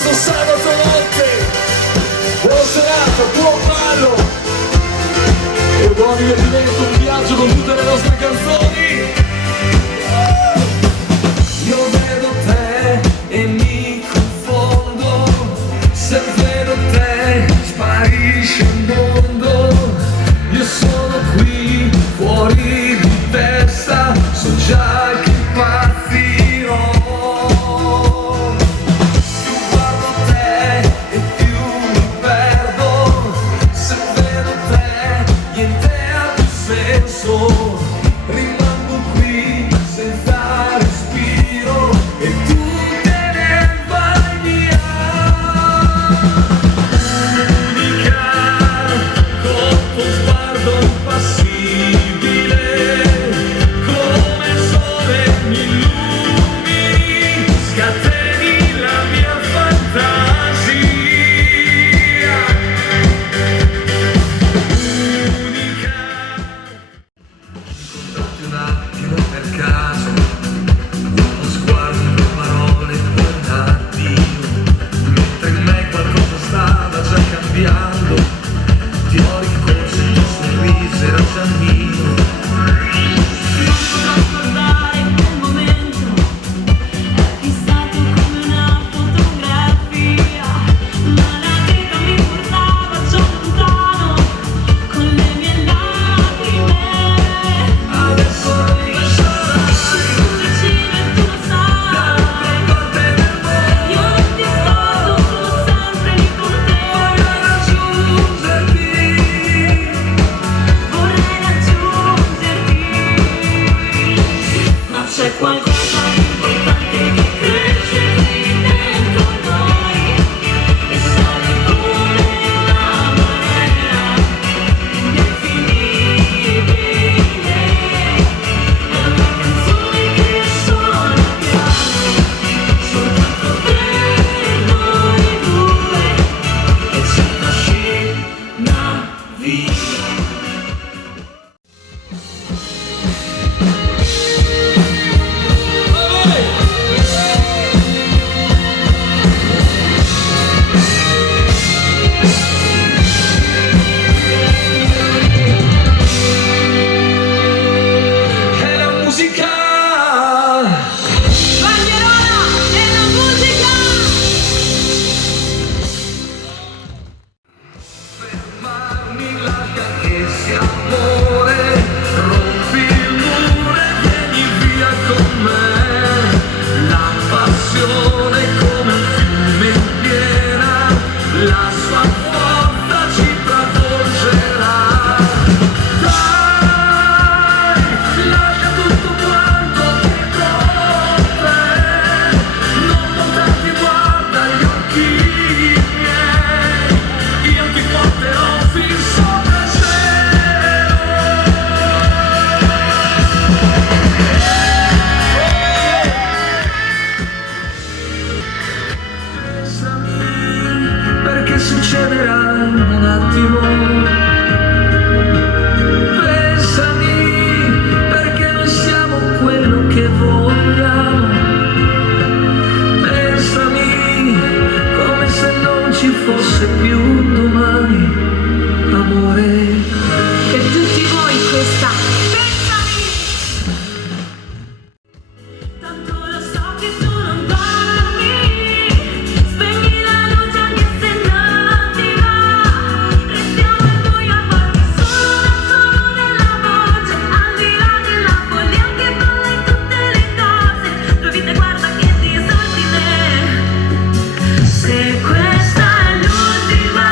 questo sabato notte. Buona serata, buon ballo e buon divertimento, un viaggio con tutte le nostre canzoni. Io vedo te e mi confondo, se vedo te sparisce il mondo. Io sono qui fuori di testa, so già che impazzirò. Più guardo te e più mi perdo, se vedo te niente ha più senso. Rimango qui senza respiro e tu te ne vai via. Unica, con tuo sguardo impassibile, come il sole mi illumini, scateni la mia fantasia. Unica. Incontrati un attimo per caso, uno sguardo, due parole, un addio, mentre in me qualcosa stava già cambiando. Ti ho ricorso, il tuo sorriso era già mio. Non potrò scordare quel momento, è fissato come una fotografia, ma la vita mi portava già lontano con le mie lacrime. Adesso non lascerai Sono vicino e tu lo sai, parte del mondo, io non ti scordo, sono sempre lì con te. vorrei raggiungerti. Vorrei raggiungerti, ma c'è qualcosa di importante che cresce qui dentro noi e sale come una marea indefinibile. È una canzone che suona piano, soltanto per noi due, e ci trascina via. È la musica. Banderola della musica! Fermarmi, lascia che sia amore, rompi il muro e vieni via con me. La passione come un fiume in piena, la sua forza ci travolgerà. Dai, lascia tutto quanto dietro te, non poterti guardare gli occhi miei, io ti porterò fin sopra il cielo. Pensami, perché succederà in un attimo. Pensami, perché noi siamo quello che vogliamo. Pensami, come se non ci fosse più un domani, amore. Per tutti voi questa Pensami! Tanto lo so che tu non dormi, spegni la luce anche se non ti va, restiamo al buio a volte solo nella voce, al di là della follia che balla in tutte le cose, due vite guarda che disordine, se questa è l'ultima.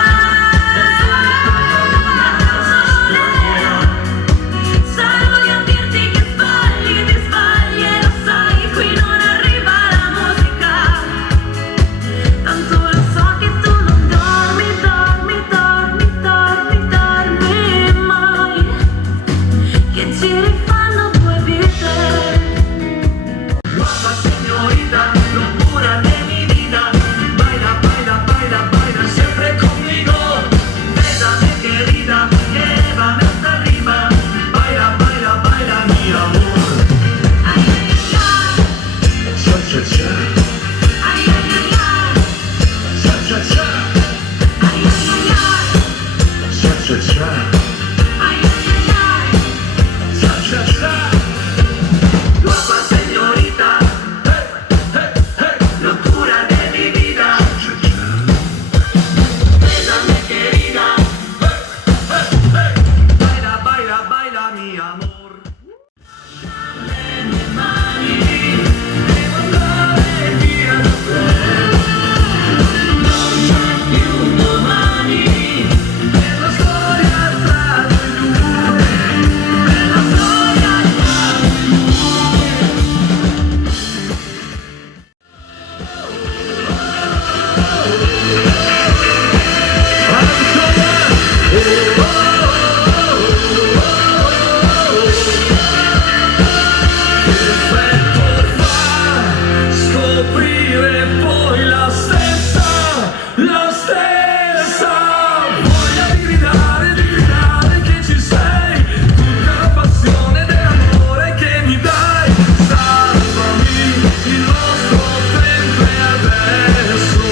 il nostro tempo è adesso.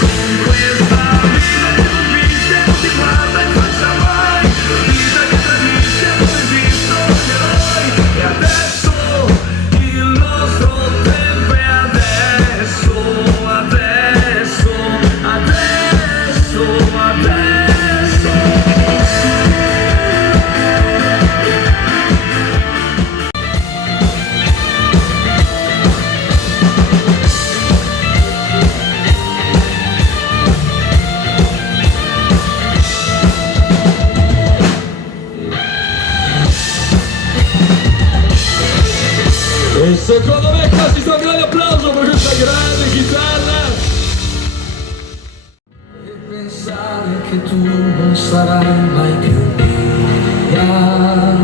Con questa vita che non vince, non ti guarda in faccia mai, vita che tradisce, non esistono gli eroi. E adesso il nostro tempo è adesso, adesso, adesso, adesso. E secondo me questi sono un grande applauso per questa grande chitarra. E pensare che tu non sarai mai più mia.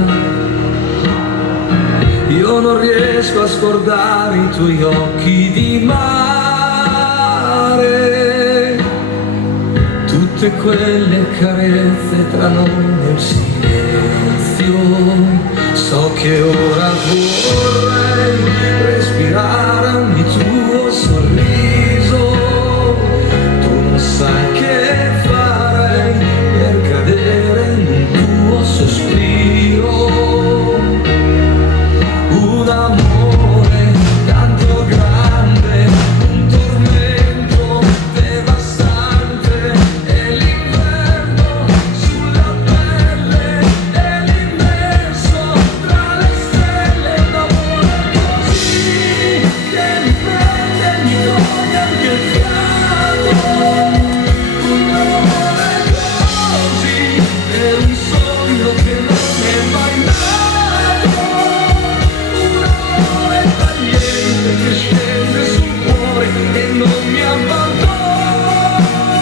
Io non riesco a scordare i tuoi occhi di mare, tutte quelle carezze tra noi nel silenzio. So che ora vorrei respirare ogni tuo sorriso. Tu non sai che farei per cadere in un tuo sospiro. Un amore tanto grande, un tormento devastante, e l'inverno sulla pelle, e l'immenso tra le stelle. Un amore così che mi prende, mi toglie anche il fiato. Un amore così per un sogno che non è mai nato. Un amore tagliente che scende sul cuore e non mi abbandona mai.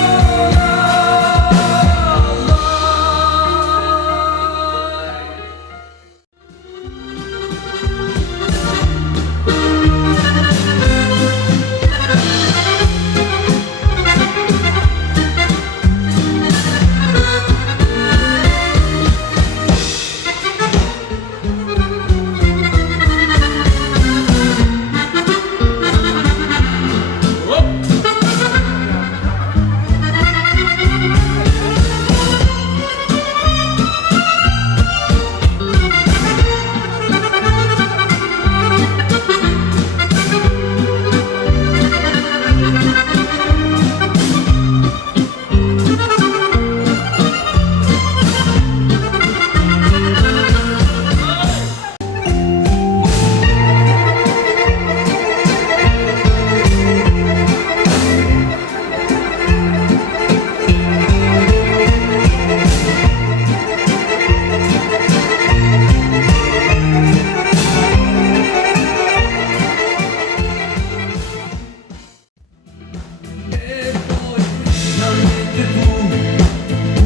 E poi finalmente tu,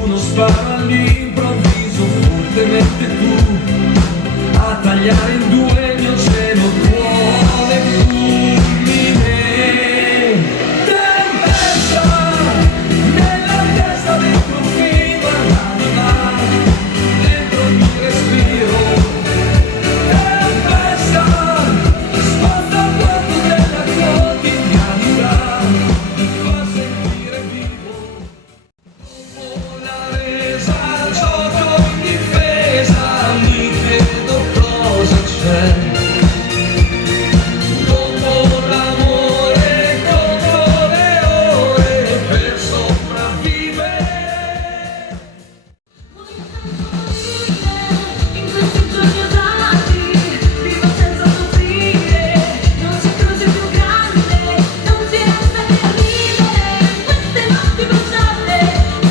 uno sparo all'improvviso, fortemente tu, a tagliare in due il mio cielo, tuone fulmine. Tempesta nella testa, dentro fino all'anima, dentro il mio respiro. Tempesta sposta il vuoto della quotidianità, mi fa sentire vivo. Dopo la resa al gioco in difesa, mi chiedo cosa c'è. Dopo l'amore conto le ore per sopravvivere. In questi giorni usati, vivo senza soffrire, non c'è croce più grande, non si resta che ridere. Queste notti bruciate,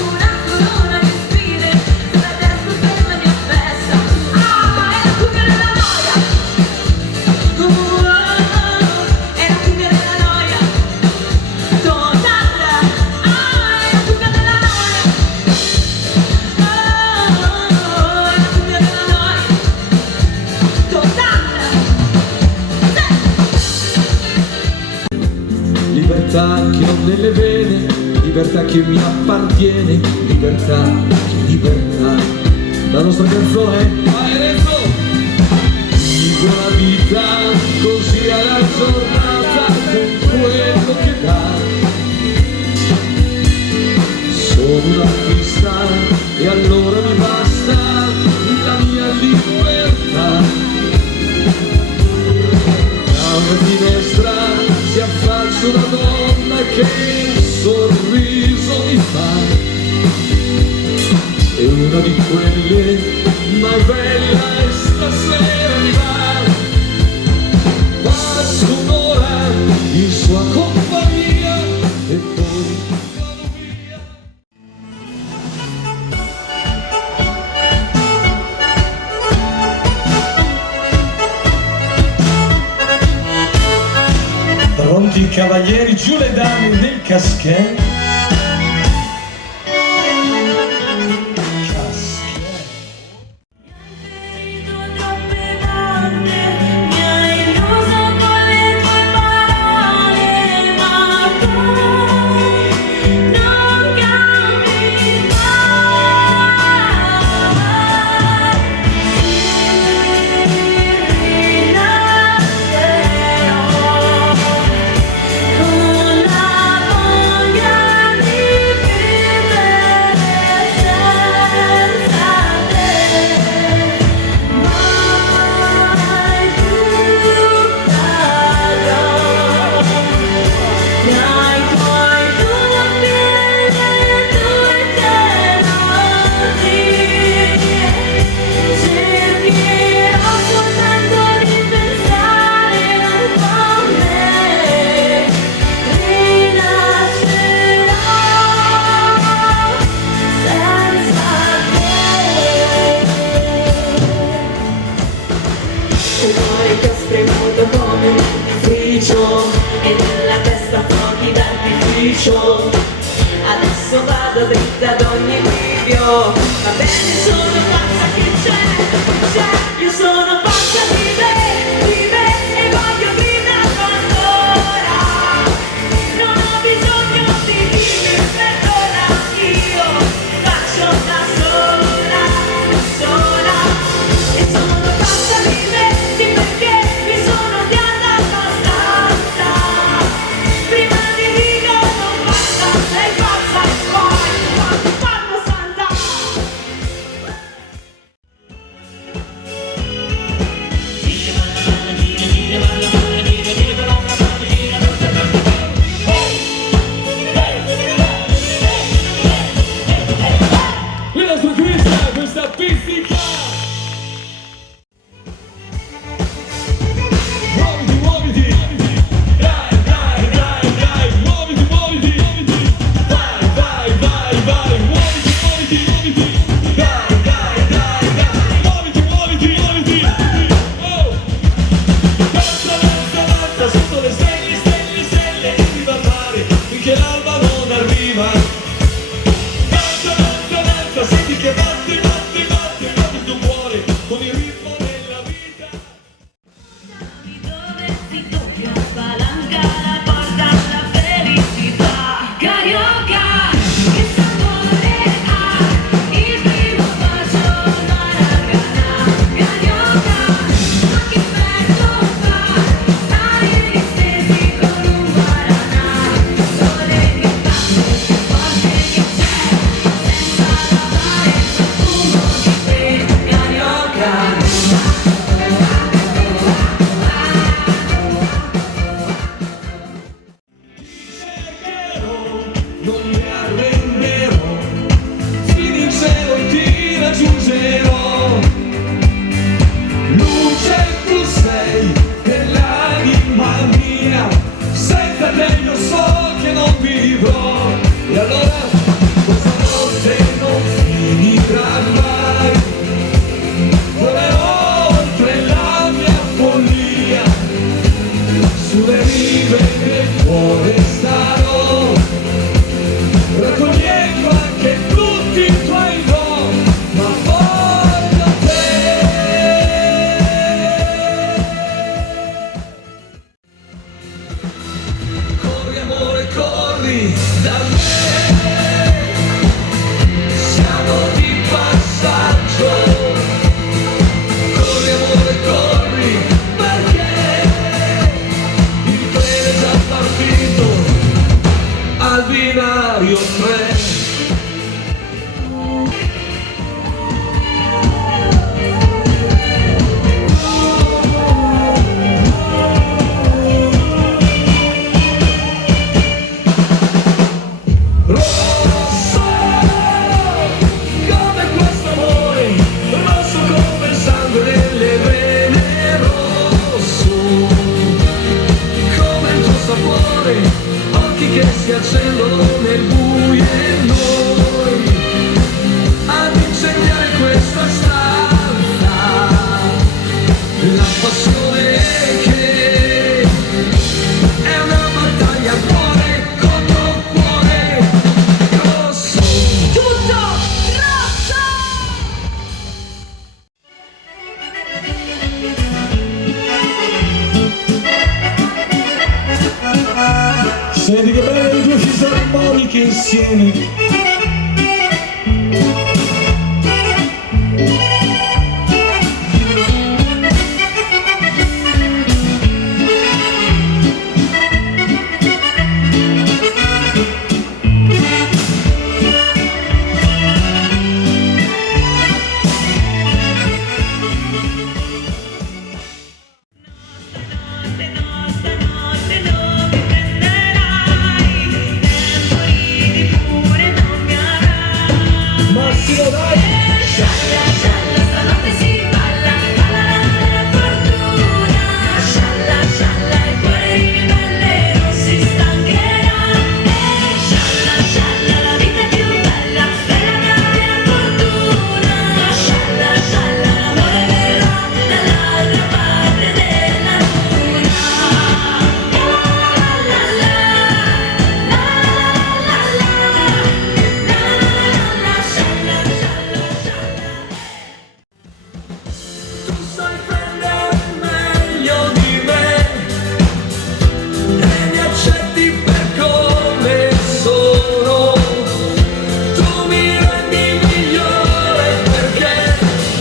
una corona di sfide, se adesso ferma mi affessa. Ah, è la fuga della noia. È la fuga della noia. Totale. Ah, è la fuga della noia. È la fuga della noia. Totale. Libertà che ho nelle vene, libertà che mi appartiene, libertà, libertà. La nostra canzone, vai Renzo! Vivo la vita così alla giornata con quello che dà. Sono un artista e allora mi basta la mia libertà. Da una finestra si affaccia una donna che un sorriso mi fa. È una di quelle, ma è bella e stasera mi va. Passo un'ora in sua compagnia e poi vado via. Pronti i cavalieri, giù le dame nel caschetto. Troppe volte mi hai illuso con le tue parole, ma tu non cambi mai. Rinascerò con la voglia di vivere senza te. Mai più cadrò tra i tuoi dubbi e le tue gelosie. Cercherò soltanto di pensare un po' a me. Rinascerò senza te. Un cuore che ho spremuto come un dentifricio e nella testa fuochi d'artificio. Adesso vado dritta ad ogni bivio. Va bene, sono pazza, che c'è? Io sono pazza di me e voglio viverlo ancora. Non ho bisogno di dirmi perdona, io faccio da sola, e sono pazza di me, sì, perché mi sono odiata abbastanza. Prima di dire non basta, sei pazza e poi fanno santa. Il nostro Cristian, questa pizzica! Muoviti, muoviti! Dai, dai, dai, dai! Muoviti, muoviti! Vai, vai, vai, vai! Muoviti, muoviti, muoviti! Dai, dai, dai, dai! Muoviti, muoviti, muoviti! Oh! Danza, danza, danza sotto le stelle, stelle, stelle in riva al mare, finché l'alba non arriva. Danza, danza, danza, senti che batte, batte, batte, batte il tuo cuore con il ritmo della vita. Dove si doppia spalanca la porta alla felicità. Carioca, che sapore ha il primo bacio maracana. Carioca, ma che bello fa stare distesi con un guaranà. Sole che batte, più forte che c'è, senza lavare il profumo di te. Carioca. Non mi arrenderò, finirò e ti raggiungerò. Luce tu sei dell'anima mia, senza te io so che non vivrò. E allora questa notte non finirà mai, volerò oltre la mia follia, sulle rive del cuore starò, raccogliendo anche tutti i tuoi no, ma voglio te. Corri amore, corri da me, siamo di passaggio. Corri amore, corri per cielo nel buio e noi ad insegnare questa stanza, la passione che è una battaglia cuore contro cuore rosso. Tutto rosso! Senti che belle le due fisarmoniche insieme. Stanotte non mi prenderai, tempo ridi pure non mi avrai. Massimo dai! Scialla, scialla, stanotte si balla, balla la fortuna. Scialla, scialla, il cuore ribelle non si stancherà. Scialla, scialla, la vita è più bella, bella la fortuna. Scialla, scialla, l'amore verrà dall'altra parte della luna. Tu sai prendere meglio di me e mi accetti per come sono. Tu mi rendi migliore perché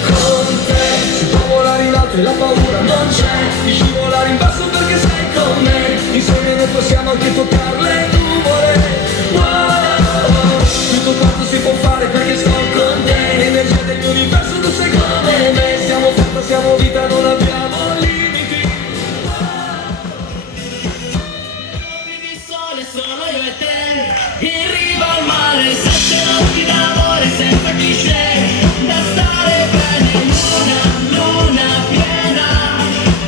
con te si può volare in alto e la paura non c'è, di scivolare in basso perché sei con me. Insieme noi possiamo anche toccare le nuvole. Wow, tutto quanto si può fare perché sto con te. Energia dell'universo, tu sei come me. Siamo fatta, siamo vita, non abbiamo limiti. Giorni di sole sono io e te, in riva al mare, 7 notti d'amore senza cliché, da stare bene in una luna piena,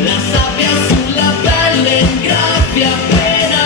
la sabbia sulla pelle in graffia appena,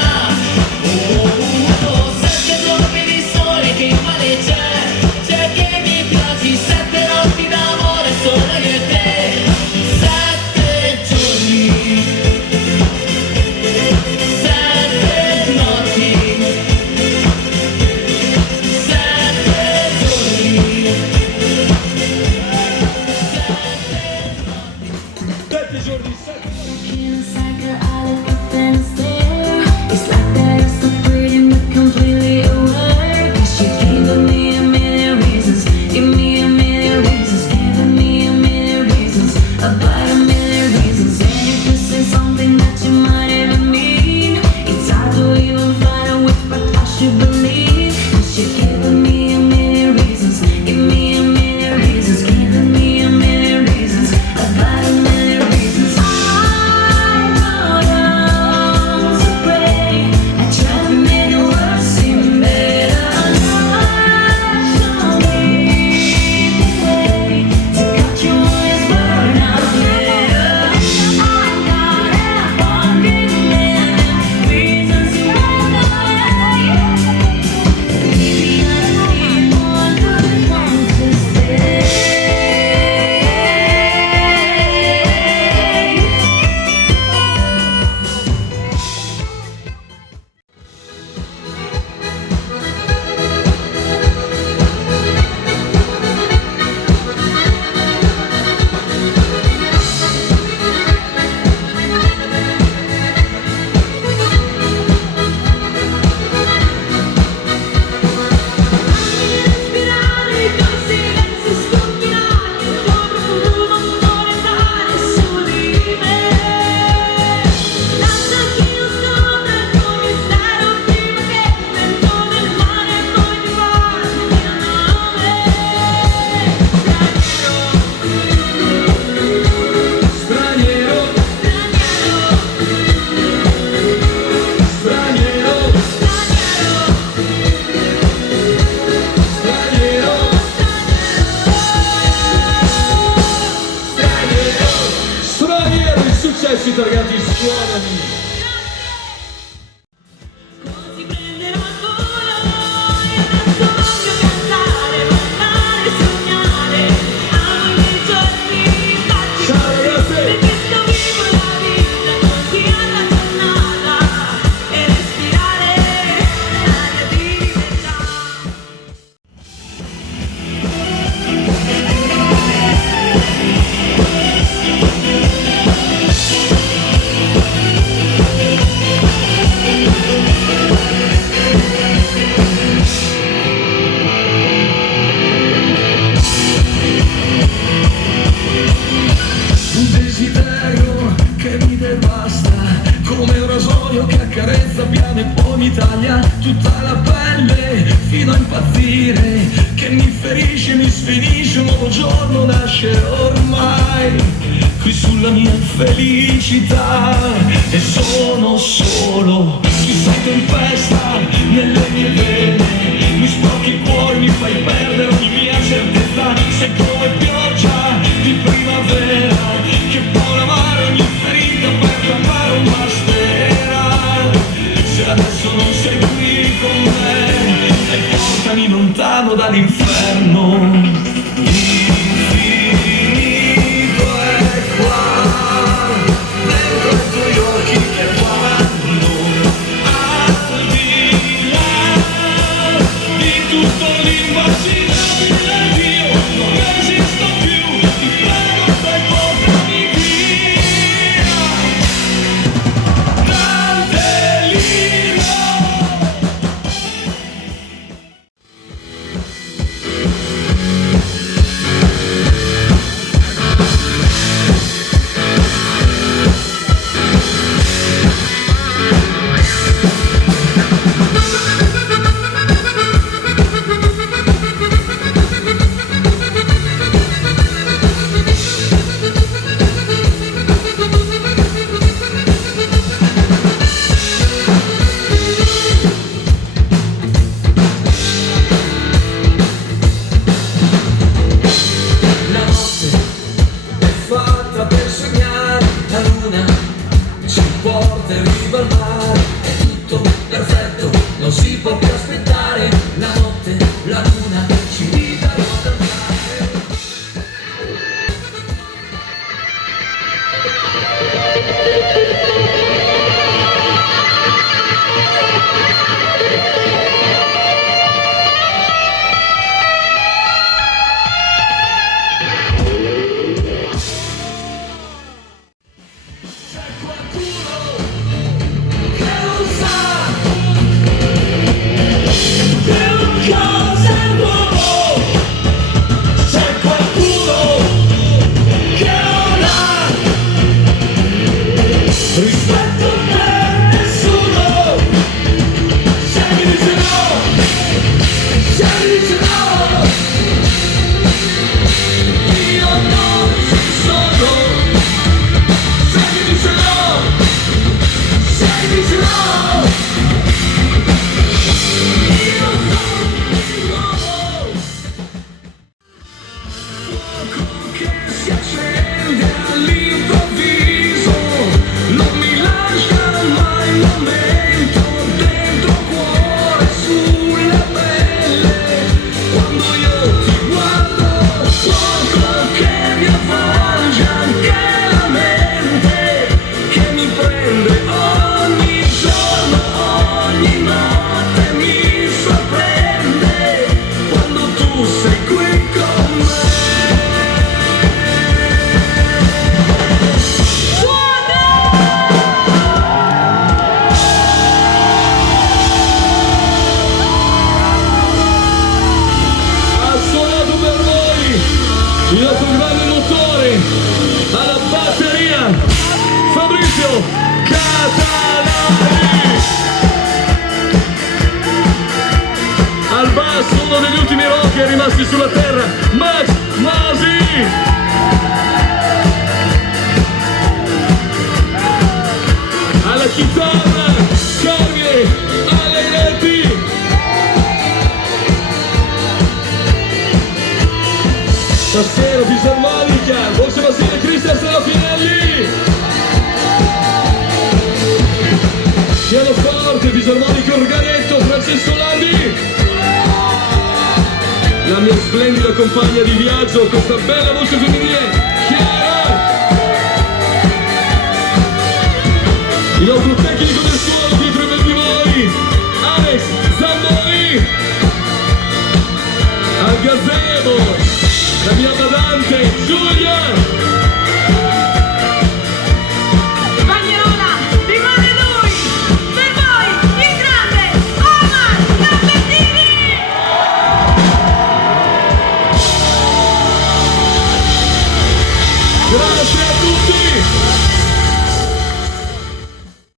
carezza piano e poi mi taglia tutta la pelle fino a impazzire, che mi ferisce, mi sfinisce, un nuovo giorno nasce ormai qui sulla mia felicità. E sono solo, ci sono tempesta nelle mie vene, mi sporchi il cuore, mi fai perdere ogni mia certezza. Sei come pioggia di primavera che può lavare ogni ferita per tappare un basterà. Se adesso non sei qui con me, e portami lontano dall'inferno. L'infinito è qua, dentro i tuoi occhi che vanno al di là di tutto l'immaginabile. Io non esisto più, ti prego stai portami via dal delirio. La notte è fatta per sognare, la luna ci porta in riva al mare, è tutto perfetto, non si può più aspettare. La notte, la luna ci invita a danzare. C'è qualcuno che lo sa, che cosa è nuovo. C'è qualcuno che non ha rispetto per nessuno. Se mi dice no, se mi dice no, io non ci sono. Se mi dice no, se mi dice no, io sono nuovo. Fuoco che si accende all'improvviso, non mi lascia mai un momento, dentro cuore, sulla pelle, quando io ti guardo. Fuoco che mi avvolge anche la mente, che mi prende ogni giorno, ogni notte mi sorprende, quando tu sei qui con me. Ha suonato per voi il nostro grande motore alla batteria Fabrizio Catalani, al basso uno degli ultimi rocker rimasti sulla terra, Max Masi, alla chitarra Carmine Alegretti, tastiera fisarmonica voce bassina Cristian Seraffinelli, pianoforte fisarmonica organetto Francesco Landi, la mia splendida compagna di viaggio, questa bella voce femminile, Chiara, il nostro tecnico del suono dietro i di voi, Alex Zamboni, al gazebo, la mia